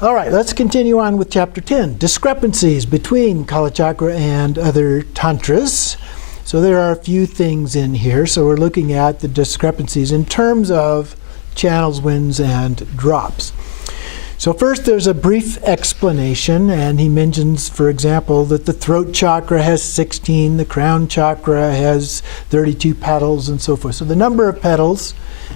All right, let's continue on with chapter 10, discrepancies between Kalachakra and other tantras. So there are a few things in here. So we're looking at the discrepancies in terms of channels, winds, and drops. So first there's a brief explanation, and he mentions, for example, that the throat chakra has 16, the crown chakra has 32 petals, and so forth. So the number of petals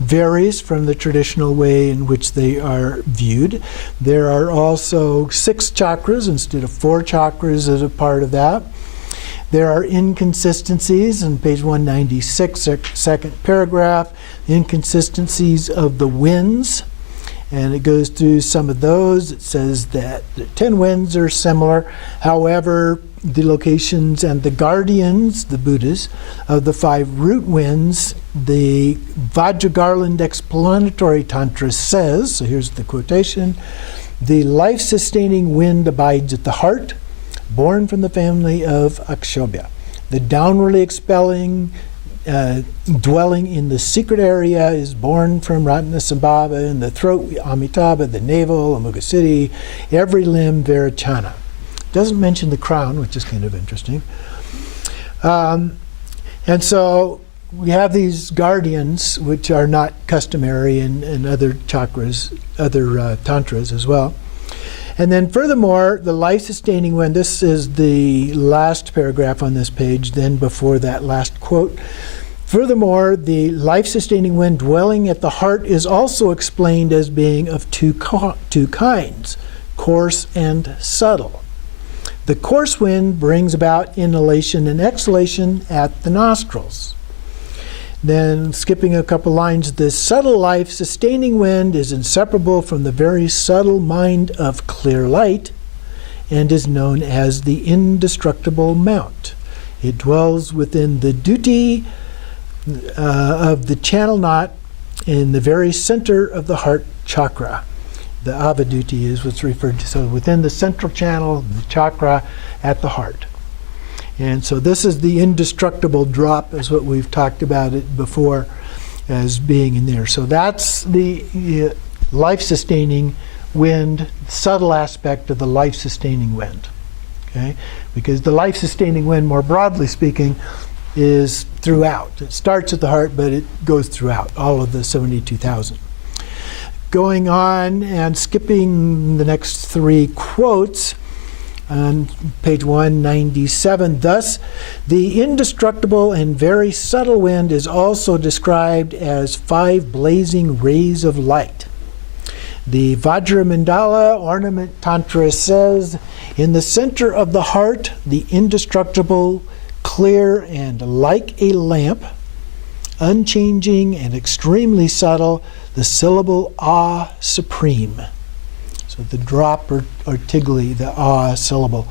varies from the traditional way in which they are viewed. There are also 6 chakras instead of 4 chakras as a part of that. There are inconsistencies on page 196, second paragraph, inconsistencies of the winds. And it goes through some of those. It says that the 10 winds are similar. However, the locations and the guardians, the Buddhas, of the 5 root winds, the Vajra Garland explanatory tantra says, so here's the quotation, the life-sustaining wind abides at the heart, born from the family of Akshobhya. The downwardly expelling dwelling in the secret area is born from Ratnasambhava, in the throat Amitabha, the navel Amugasiti, every limb Virachana. Doesn't mention the crown, which is kind of interesting. And so we have these guardians, which are not customary in other chakras, other tantras as well. And then furthermore, the life-sustaining wind, this is the last paragraph on this page, then before that last quote. Furthermore, the life-sustaining wind dwelling at the heart is also explained as being of two kinds, coarse and subtle. The coarse wind brings about inhalation and exhalation at the nostrils. Then, skipping a couple lines, the subtle life-sustaining wind is inseparable from the very subtle mind of clear light and is known as the indestructible mount. It dwells within the duty of the channel knot in the very center of the heart chakra. The avaduti is what's referred to. So within the central channel, the chakra at the heart. And so this is the indestructible drop, is what we've talked about it before as being in there. So that's the life-sustaining wind, subtle aspect of the life-sustaining wind. Okay? Because the life-sustaining wind, more broadly speaking, is throughout. It starts at the heart, but it goes throughout, all of the 72,000. Going on and skipping the next 3 quotes, on page 197, thus, the indestructible and very subtle wind is also described as 5 blazing rays of light. The Vajramandala Ornament Tantra says, in the center of the heart, the indestructible, clear and like a lamp, unchanging and extremely subtle, the syllable ah supreme. So the drop or tigli, the ah syllable.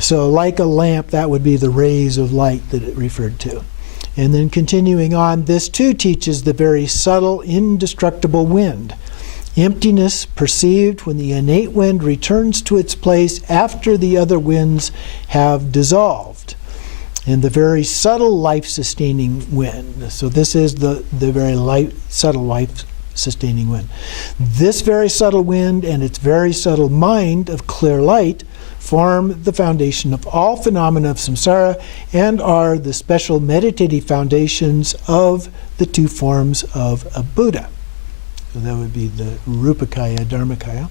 So like a lamp, that would be the rays of light that it referred to. And then continuing on, this too teaches the very subtle, indestructible wind. Emptiness perceived when the innate wind returns to its place after the other winds have dissolved. And the very subtle life-sustaining wind. So this is the very subtle life-sustaining wind. This very subtle wind and its very subtle mind of clear light form the foundation of all phenomena of samsara and are the special meditative foundations of the 2 forms of a Buddha. So that would be the Rupakaya, Dharmakaya.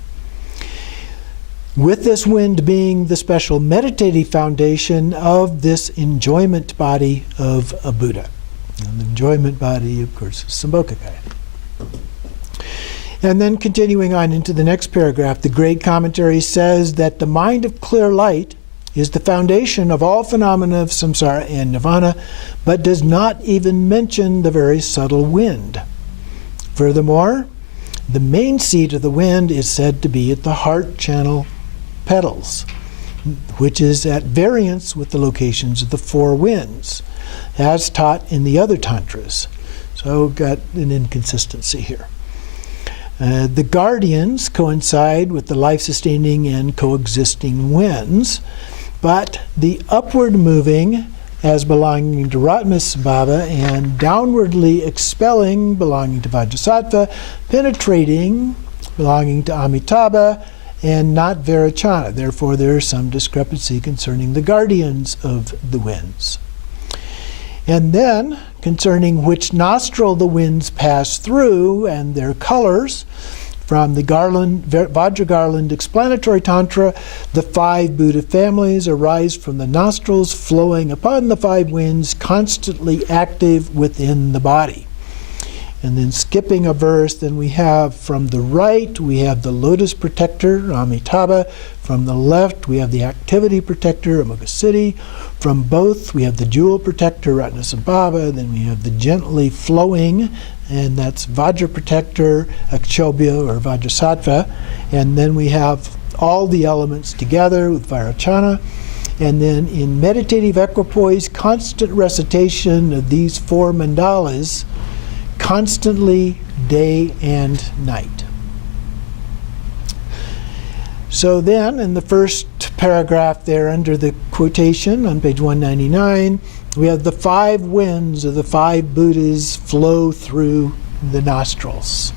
With this wind being the special meditative foundation of this enjoyment body of a Buddha. And the enjoyment body, of course, is Sambhogakaya. And then continuing on into the next paragraph, the great commentary says that the mind of clear light is the foundation of all phenomena of samsara and nirvana, but does not even mention the very subtle wind. Furthermore, the main seat of the wind is said to be at the heart channel petals, which is at variance with the locations of the 4 winds, as taught in the other tantras. So got an inconsistency here. The guardians coincide with the life-sustaining and coexisting winds, but the upward moving as belonging to Ratnasambhava and downwardly expelling belonging to Vajrasattva, penetrating belonging to Amitabha and not Vairocana. Therefore, there is some discrepancy concerning the guardians of the winds. And then, concerning which nostril the winds pass through and their colors, from the Vajra Garland explanatory tantra, the 5 Buddha families arise from the nostrils flowing upon the 5 winds, constantly active within the body. And then skipping a verse, then we have from the right, we have the lotus protector, Amitabha. From the left, we have the activity protector, Amoghasiddhi. From both, we have the jewel protector, Ratnasambhava. Then we have the gently flowing, and that's Vajra protector, Akshobhya or Vajrasattva. And then we have all the elements together with Vairocana. And then in meditative equipoise, constant recitation of these 4 mandalas, constantly day and night. So then, in the first paragraph there under the quotation on page 199, we have the 5 winds of the 5 Buddhas flow through the nostrils.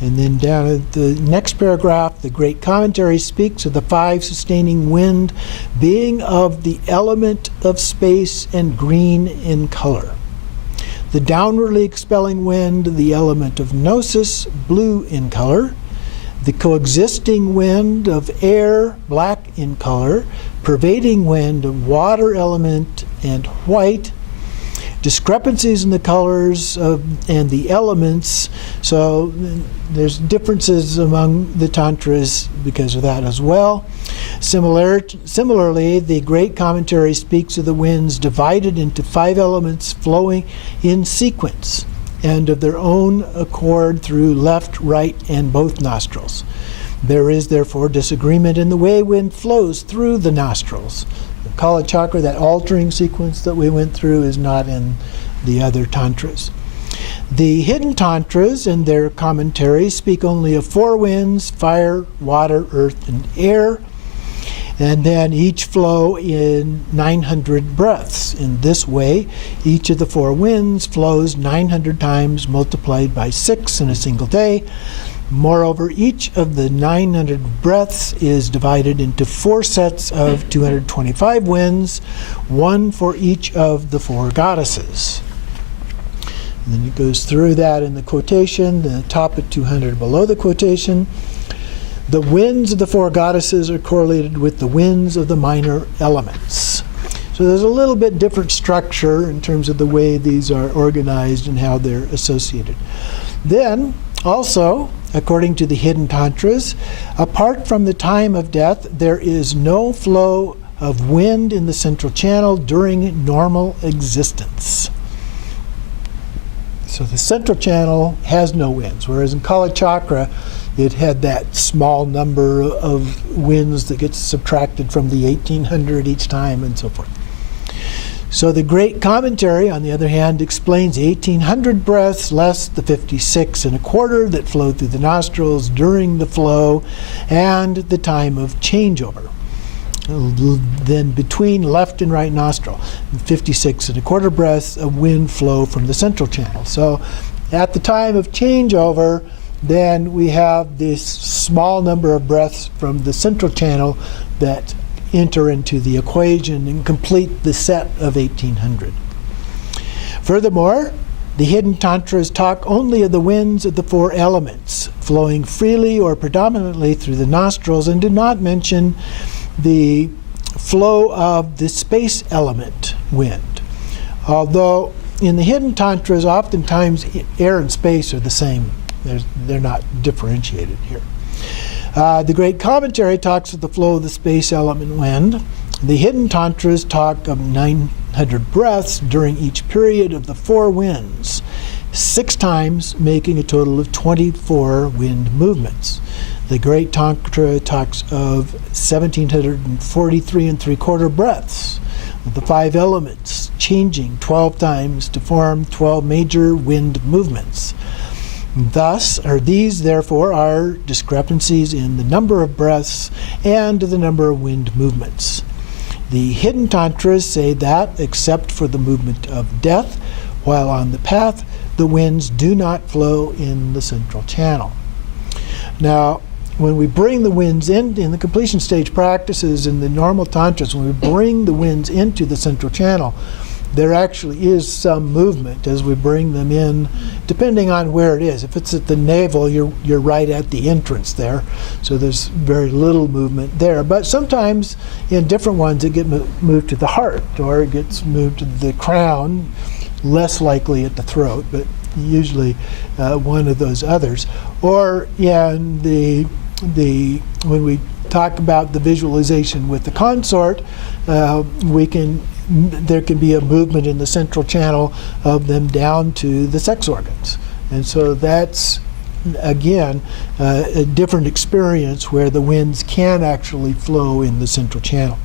And then down at the next paragraph, the great commentary speaks of the 5 sustaining wind being of the element of space and green in color. The downwardly expelling wind, the element of gnosis, blue in color. The coexisting wind of air, black in color. Pervading wind of water element and white. Discrepancies in the colors and the elements. So there's differences among the tantras because of that as well. Similarly, the great commentary speaks of the winds divided into 5 elements flowing in sequence and of their own accord through left, right, and both nostrils. There is therefore disagreement in the way wind flows through the nostrils. The Kalachakra, that altering sequence that we went through, is not in the other tantras. The hidden tantras in their commentaries speak only of 4 winds: fire, water, earth, and air. And then each flow in 900 breaths. In this way, each of the 4 winds flows 900 times multiplied by 6 in a single day. Moreover, each of the 900 breaths is divided into 4 sets of 225 winds, 1 for each of the 4 goddesses. And then it goes through that in the quotation, the top at 200 below the quotation. The winds of the 4 goddesses are correlated with the winds of the minor elements. So there's a little bit different structure in terms of the way these are organized and how they're associated. Then, also, according to the hidden tantras, apart from the time of death, there is no flow of wind in the central channel during normal existence. So the central channel has no winds, whereas in Kalachakra, it had that small number of winds that gets subtracted from the 1800 each time and so forth. So the great commentary, on the other hand, explains 1800 breaths less the 56 and a quarter that flow through the nostrils during the flow and the time of changeover. Then between left and right nostril, 56 and a quarter breaths of wind flow from the central channel. So at the time of changeover, then we have this small number of breaths from the central channel that enter into the equation and complete the set of 1800. Furthermore, the hidden tantras talk only of the winds of the 4 elements, flowing freely or predominantly through the nostrils, and do not mention the flow of the space element wind. Although in the hidden tantras, oftentimes air and space are the same. They're not differentiated here. The great commentary talks of the flow of the space element wind. The hidden tantras talk of 900 breaths during each period of the 4 winds, 6 times, making a total of 24 wind movements. The great tantra talks of 1743 and 3/4 breaths, of the 5 elements changing 12 times to form 12 major wind movements. Thus, these therefore are discrepancies in the number of breaths and the number of wind movements. The hidden tantras say that, except for the movement of death, while on the path, the winds do not flow in the central channel. Now, when we bring the winds in the completion stage practices, in the normal tantras, when we bring the winds into the central channel, there actually is some movement as we bring them in, depending on where it is. If it's at the navel, you're right at the entrance there, so there's very little movement there. But sometimes in different ones it gets moved to the heart, or it gets moved to the crown, less likely at the throat, but usually one of those others. Or in when we talk about the visualization with the consort, there can be a movement in the central channel of them down to the sex organs. And so that's, again, a different experience where the winds can actually flow in the central channel.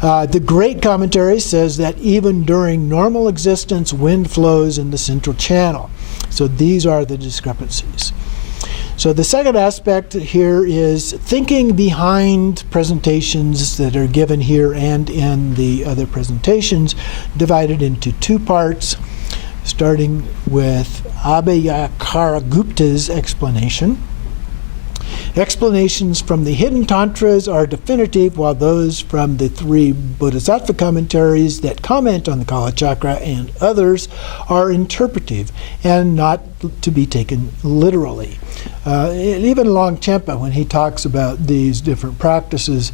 The Great Commentary says that even during normal existence, wind flows in the central channel. So these are the discrepancies. So the second aspect here is thinking behind presentations that are given here and in the other presentations, divided into two parts, starting with Abhayakara-gupta's explanation. Explanations from the hidden tantras are definitive, while those from the three bodhisattva commentaries that comment on the Kalachakra and others are interpretive and not to be taken literally. Even Longchenpa, when he talks about these different practices,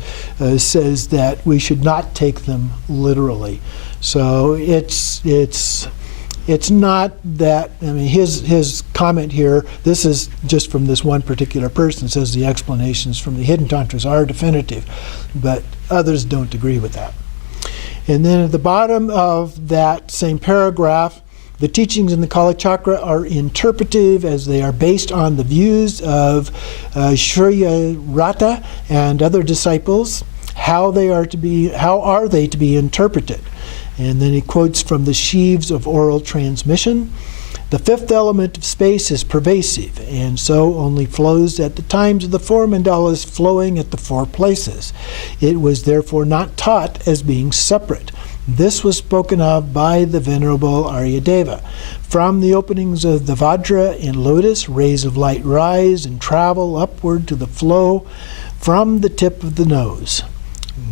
says that we should not take them literally. So it's not that, I mean, his comment here, this is just from this one particular person, says the explanations from the hidden tantras are definitive, but others don't agree with that. And then at the bottom of that same paragraph, the teachings in the Kalachakra are interpretive as they are based on the views of Shriyarata and other disciples. How are they to be interpreted? And then he quotes from the sheaves of oral transmission. The fifth element of space is pervasive, and so only flows at the times of the four mandalas flowing at the four places. It was therefore not taught as being separate. This was spoken of by the Venerable Aryadeva. From the openings of the Vajra and Lotus, rays of light rise and travel upward to the flow from the tip of the nose.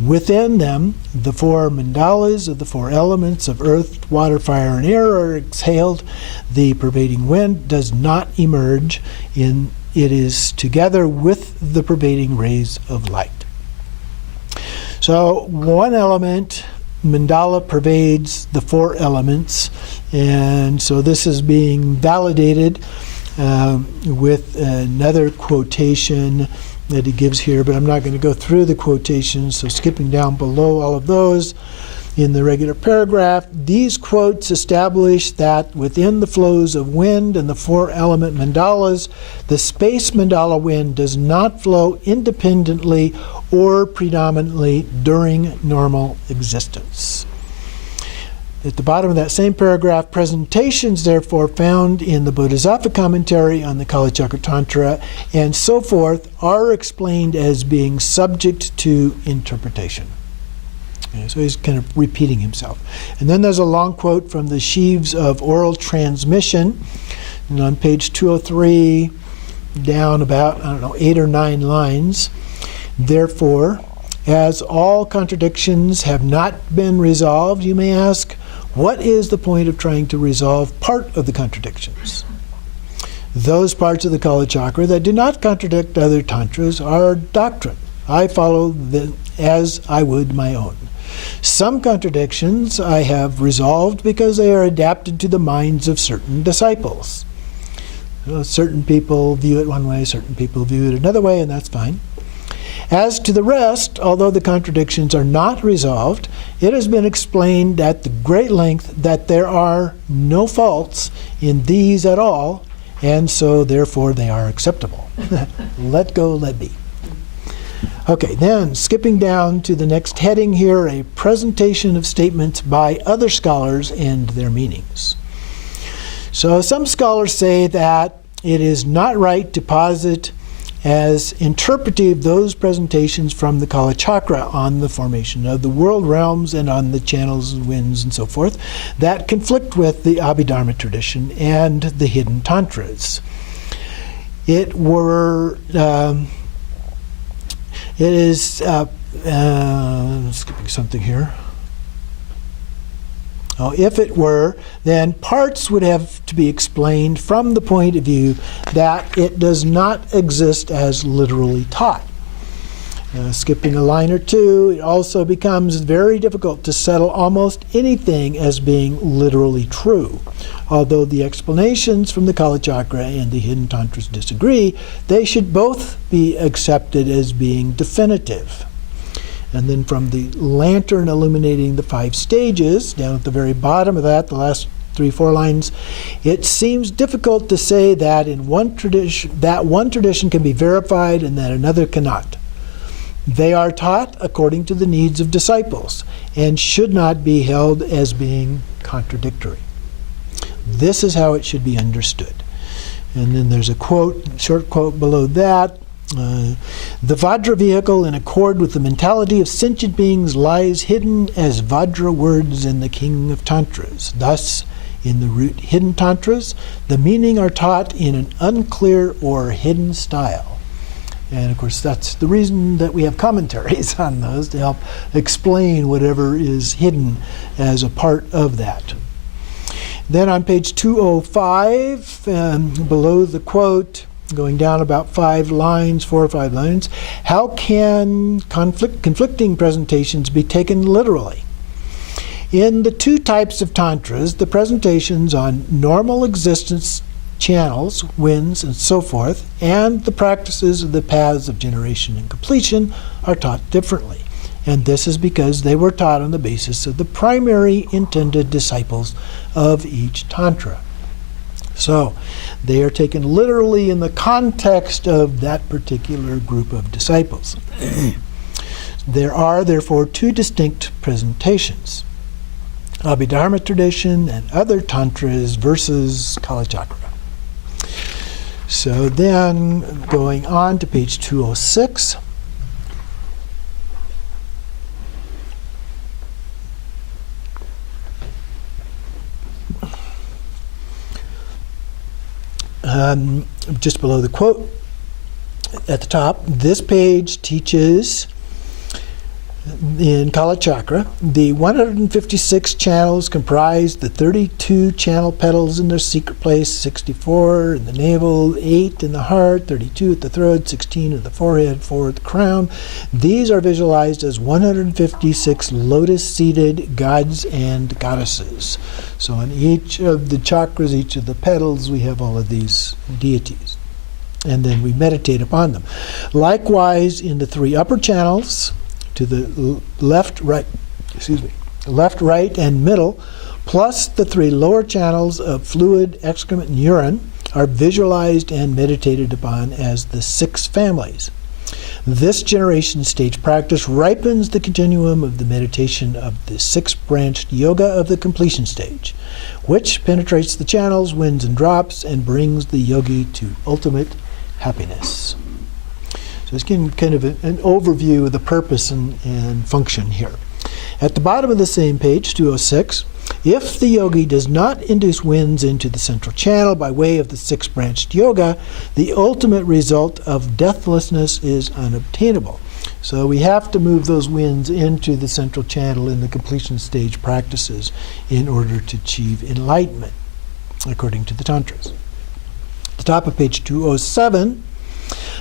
Within them, the four mandalas of the four elements of earth, water, fire, and air are exhaled. The pervading wind does not emerge. It is together with the pervading rays of light. So one element, mandala, pervades the four elements, and so this is being validated with another quotation that he gives here, but I'm not going to go through the quotations, so skipping down below all of those in the regular paragraph, these quotes establish that within the flows of wind and the four element mandalas, the space mandala wind does not flow independently or predominantly during normal existence. At the bottom of that same paragraph, presentations therefore found in the Bodhisattva commentary on the Kalachakra Tantra and so forth are explained as being subject to interpretation. Okay, so he's kind of repeating himself. And then there's a long quote from the sheaves of oral transmission, and on page 203, down about, 8 or 9 lines. Therefore, as all contradictions have not been resolved, you may ask, what is the point of trying to resolve part of the contradictions? Those parts of the Kalachakra that do not contradict other tantras are doctrine. I follow them as I would my own. Some contradictions I have resolved because they are adapted to the minds of certain disciples. Certain people view it one way, certain people view it another way, and that's fine. As to the rest, although the contradictions are not resolved, it has been explained at the great length that there are no faults in these at all, and so therefore they are acceptable. Let go, let be. Okay, then skipping down to the next heading here, a presentation of statements by other scholars and their meanings. So some scholars say that it is not right to posit as interpretive those presentations from the Kalachakra on the formation of the world realms and on the channels and winds and so forth that conflict with the Abhidharma tradition and the hidden tantras. It were, it is, skipping something here. Oh, if it were, then parts would have to be explained from the point of view that it does not exist as literally taught. Skipping a line or two, it also becomes very difficult to settle almost anything as being literally true. Although the explanations from the Kalachakra and the hidden tantras disagree, they should both be accepted as being definitive. And then from the lantern illuminating the 5 stages, down at the very bottom of that, the last 3-4 lines, it seems difficult to say that in one tradition can be verified and that another cannot. They are taught according to the needs of disciples and should not be held as being contradictory. This is how it should be understood. And then there's a quote, short quote below that. The Vajra vehicle, in accord with the mentality of sentient beings, lies hidden as Vajra words in the King of Tantras. Thus, in the root hidden tantras, the meaning are taught in an unclear or hidden style. And of course, that's the reason that we have commentaries on those, to help explain whatever is hidden as a part of that. Then on page 205, below the quote, going down about 4 or 5 lines, how can conflicting presentations be taken literally? In the 2 types of tantras, the presentations on normal existence channels, winds, and so forth, and the practices of the paths of generation and completion are taught differently. And this is because they were taught on the basis of the primary intended disciples of each tantra. So they are taken literally in the context of that particular group of disciples. There are, therefore, 2 distinct presentations: Abhidharma tradition and other tantras versus Kalachakra. So then, going on to page 206. Just below the quote at the top, this page teaches in Kalachakra, the 156 channels comprise the 32 channel petals in their secret place, 64 in the navel, 8 in the heart, 32 at the throat, 16 at the forehead, 4 at the crown. These are visualized as 156 lotus-seated gods and goddesses. So in each of the chakras, each of the petals, we have all of these deities. And then we meditate upon them. Likewise, in the 3 upper channels, to the left, right, and middle, plus the 3 lower channels of fluid, excrement, and urine, are visualized and meditated upon as the 6 families. This generation stage practice ripens the continuum of the meditation of the 6-branched yoga of the completion stage, which penetrates the channels, winds, and drops, and brings the yogi to ultimate happiness. So it's kind of an overview of the purpose and function here. At the bottom of the same page, 206, if the yogi does not induce winds into the central channel by way of the 6-branched yoga, the ultimate result of deathlessness is unobtainable. So we have to move those winds into the central channel in the completion stage practices in order to achieve enlightenment, according to the tantras. At the top of page 207,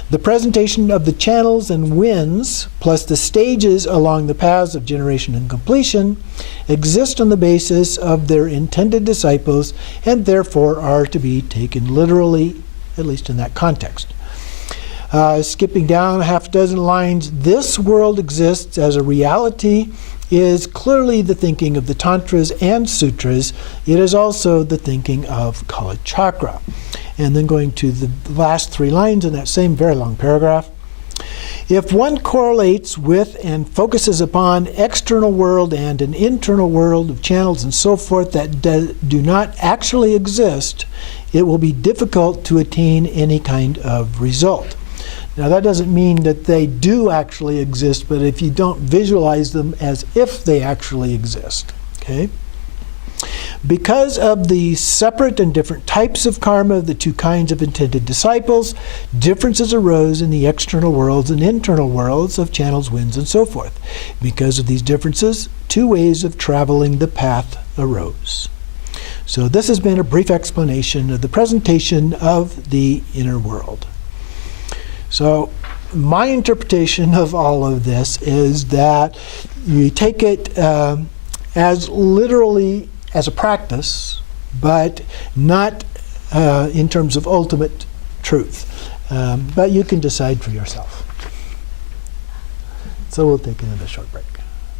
the presentation of the channels and winds, plus the stages along the paths of generation and completion, exist on the basis of their intended disciples and therefore are to be taken literally, at least in that context. Skipping down a half dozen lines, this world exists as a reality is clearly the thinking of the tantras and sutras. It is also the thinking of Kalachakra. And then going to the last 3 lines in that same very long paragraph. If one correlates with and focuses upon external world and an internal world of channels and so forth that do not actually exist, it will be difficult to attain any kind of result. Now that doesn't mean that they do actually exist, but if you don't visualize them as if they actually exist, okay? Because of the separate and different types of karma of the two kinds of intended disciples, differences arose in the external worlds and internal worlds of channels, winds, and so forth. Because of these differences, two ways of traveling the path arose. So this has been a brief explanation of the presentation of the inner world. So my interpretation of all of this is that you take it as literally as a practice, but not in terms of ultimate truth. But you can decide for yourself. So we'll take another short break.